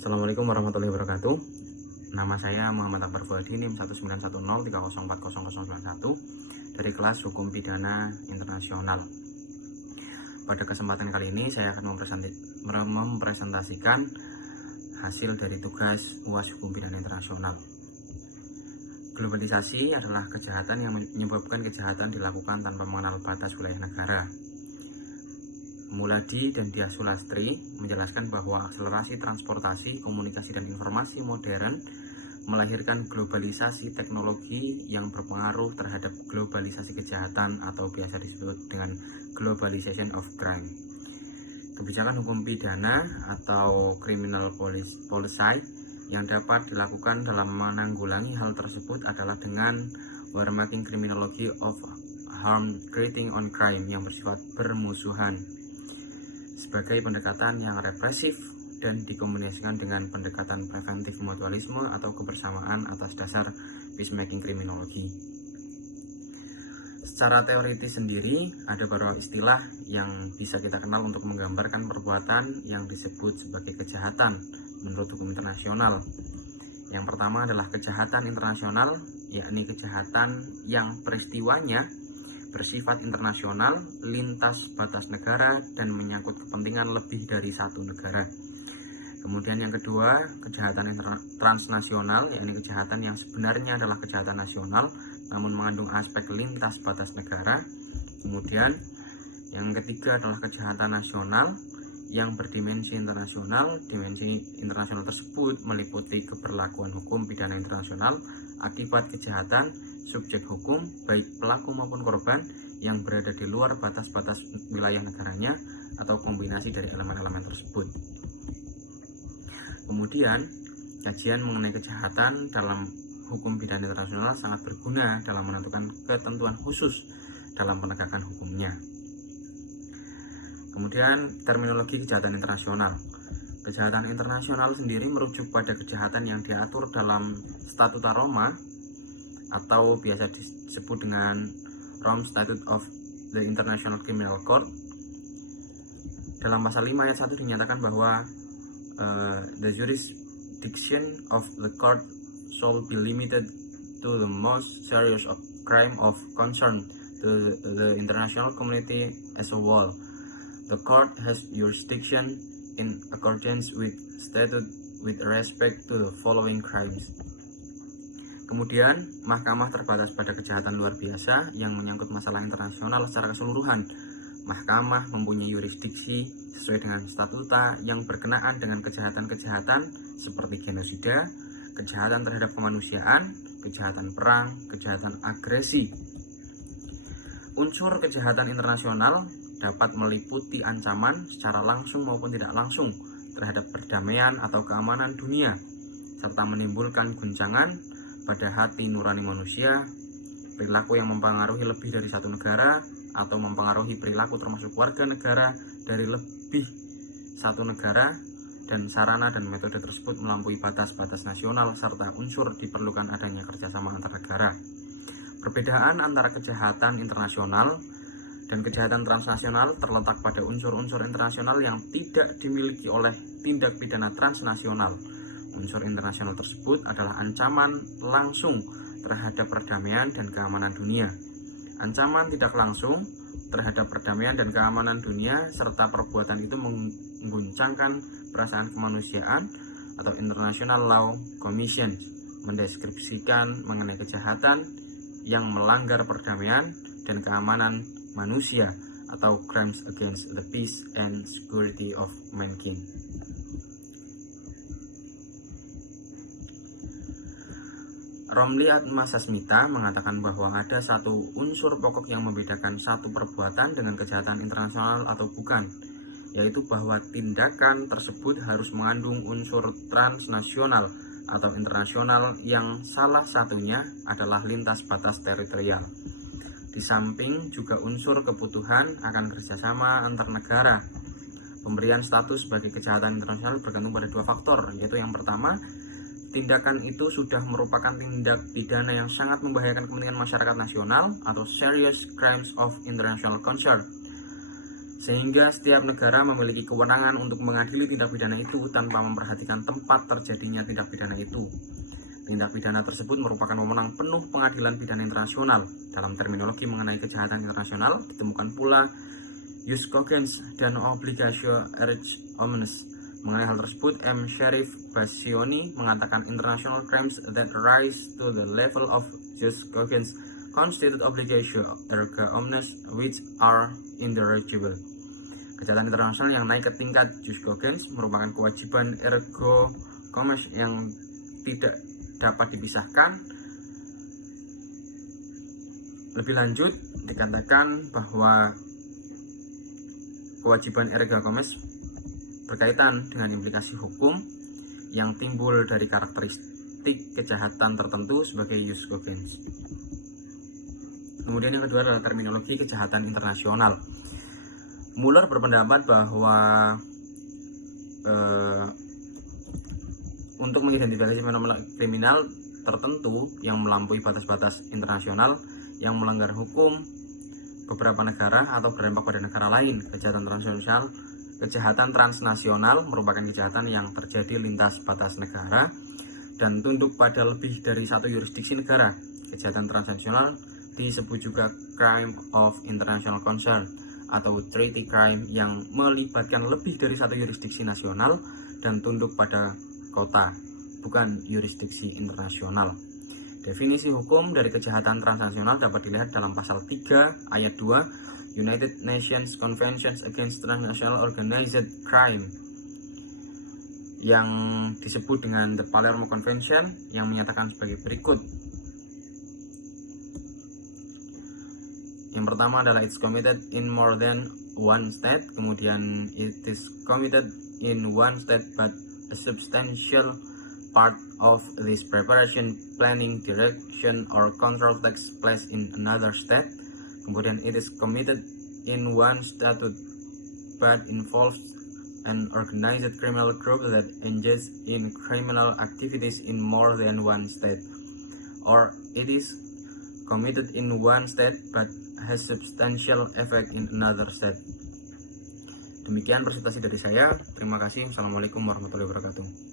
Assalamualaikum warahmatullahi wabarakatuh. Nama saya Muhammad Akbar Fuadi, NIM 19103040091 dari kelas Hukum Pidana Internasional. Pada kesempatan kali ini saya akan mempresentasikan hasil dari tugas UAS Hukum Pidana Internasional. Globalisasi adalah kejahatan yang menyebabkan kejahatan dilakukan tanpa mengenal batas wilayah negara. Muladi dan Dia Sulastri menjelaskan bahwa akselerasi transportasi, komunikasi, dan informasi modern melahirkan globalisasi teknologi yang berpengaruh terhadap globalisasi kejahatan atau biasa disebut dengan globalization of crime. Kebijakan hukum pidana atau criminal policy yang dapat dilakukan dalam menanggulangi hal tersebut adalah dengan warmaking criminology of harm creating on crime yang bersifat bermusuhan sebagai pendekatan yang represif dan dikombinasikan dengan pendekatan preventif mutualisme atau kebersamaan atas dasar peacemaking criminology. Secara teoritis sendiri, ada beberapa istilah yang bisa kita kenal untuk menggambarkan perbuatan yang disebut sebagai kejahatan menurut hukum internasional. Yang pertama adalah kejahatan internasional, yakni kejahatan yang peristiwanya bersifat internasional, lintas batas negara, dan menyangkut kepentingan lebih dari satu negara. Kemudian yang kedua, kejahatan transnasional, yakni kejahatan yang sebenarnya adalah kejahatan nasional, namun mengandung aspek lintas batas negara. Kemudian yang ketiga adalah kejahatan nasional yang berdimensi internasional. Dimensi internasional tersebut meliputi keberlakuan hukum pidana internasional akibat kejahatan subjek hukum, baik pelaku maupun korban yang berada di luar batas-batas wilayah negaranya atau kombinasi dari elemen-elemen tersebut. Kemudian, kajian mengenai kejahatan dalam hukum pidana internasional sangat berguna dalam menentukan ketentuan khusus dalam penegakan hukumnya. Kemudian, terminologi kejahatan internasional. Kejahatan internasional sendiri merujuk pada kejahatan yang diatur dalam Statuta Roma atau biasa disebut dengan Rome Statute of the International Criminal Court. Dalam pasal 5 ayat 1 dinyatakan bahwa the jurisdiction of the court shall be limited to the most serious crime of concern to the international community as a whole. The court has jurisdiction in accordance with statute with respect to the following crimes. Kemudian, mahkamah terbatas pada kejahatan luar biasa yang menyangkut masalah internasional secara keseluruhan. Mahkamah mempunyai yurisdiksi sesuai dengan statuta yang berkenaan dengan kejahatan-kejahatan seperti genosida, kejahatan terhadap kemanusiaan, kejahatan perang, kejahatan agresi. Unsur kejahatan internasional dapat meliputi ancaman secara langsung maupun tidak langsung terhadap perdamaian atau keamanan dunia, serta menimbulkan guncangan pada hati nurani manusia, perilaku yang mempengaruhi lebih dari satu negara, atau mempengaruhi perilaku termasuk warga negara dari lebih satu negara, dan sarana dan metode tersebut melampaui batas-batas nasional, serta unsur diperlukan adanya kerjasama antar negara. Perbedaan antara kejahatan internasional dan kejahatan transnasional terletak pada unsur-unsur internasional yang tidak dimiliki oleh tindak pidana transnasional. Unsur internasional tersebut adalah ancaman langsung terhadap perdamaian dan keamanan dunia, ancaman tidak langsung terhadap perdamaian dan keamanan dunia, serta perbuatan itu mengguncangkan perasaan kemanusiaan atau International Law Commission mendeskripsikan mengenai kejahatan yang melanggar perdamaian dan keamanan manusia atau crimes against the peace and security of mankind. Romli Atmasasmita mengatakan bahwa ada satu unsur pokok yang membedakan satu perbuatan dengan kejahatan internasional atau bukan, yaitu bahwa tindakan tersebut harus mengandung unsur transnasional atau internasional yang salah satunya adalah lintas batas teritorial. Di samping juga unsur kebutuhan akan kerjasama antar negara. Pemberian status sebagai kejahatan internasional bergantung pada dua faktor, yaitu yang pertama, tindakan itu sudah merupakan tindak pidana yang sangat membahayakan kepentingan masyarakat nasional atau serious crimes of international concern. sehingga setiap negara memiliki kewenangan untuk mengadili tindak pidana itu tanpa memperhatikan tempat terjadinya tindak pidana itu. Tindak pidana tersebut merupakan wewenang penuh pengadilan pidana internasional. Dalam terminologi mengenai kejahatan internasional, ditemukan pula jus cogens dan obligatio erga omnes. Mengenai hal tersebut, M. Sharif Bassioni mengatakan international crimes that rise to the level of jus cogens constitute obligatio erga omnes which are inderogable. Kejahatan internasional yang naik ke tingkat jus cogens merupakan kewajiban erga omnes yang tidak dapat dipisahkan. Lebih lanjut, dikatakan bahwa kewajiban erga omnes berkaitan dengan implikasi hukum yang timbul dari karakteristik kejahatan tertentu sebagai jus cogens. Kemudian yang kedua adalah terminologi kejahatan internasional. Muller berpendapat bahwa untuk mengidentifikasi fenomena kriminal tertentu yang melampaui batas-batas internasional yang melanggar hukum beberapa negara atau berdampak pada negara lain, kejahatan transnasional merupakan kejahatan yang terjadi lintas batas negara dan tunduk pada lebih dari satu yurisdiksi negara. Kejahatan transnasional disebut juga crime of international concern atau treaty crime yang melibatkan lebih dari satu yurisdiksi nasional dan tunduk pada kota, bukan yurisdiksi internasional. Definisi hukum dari kejahatan transnasional dapat dilihat dalam pasal 3 ayat 2 United Nations Conventions Against Transnational Organized Crime yang disebut dengan The Palermo Convention yang menyatakan sebagai berikut. Yang pertama adalah it's committed in more than one state, kemudian it is committed in one state but a substantial part of this preparation, planning, direction, or control takes place in another state. Kemudian it is committed in one statute but involves an organized criminal group that engages in criminal activities in more than one state. Or it is committed in one state but has substantial effect in another state. Demikian presentasi dari saya. Terima kasih. Assalamualaikum warahmatullahi wabarakatuh.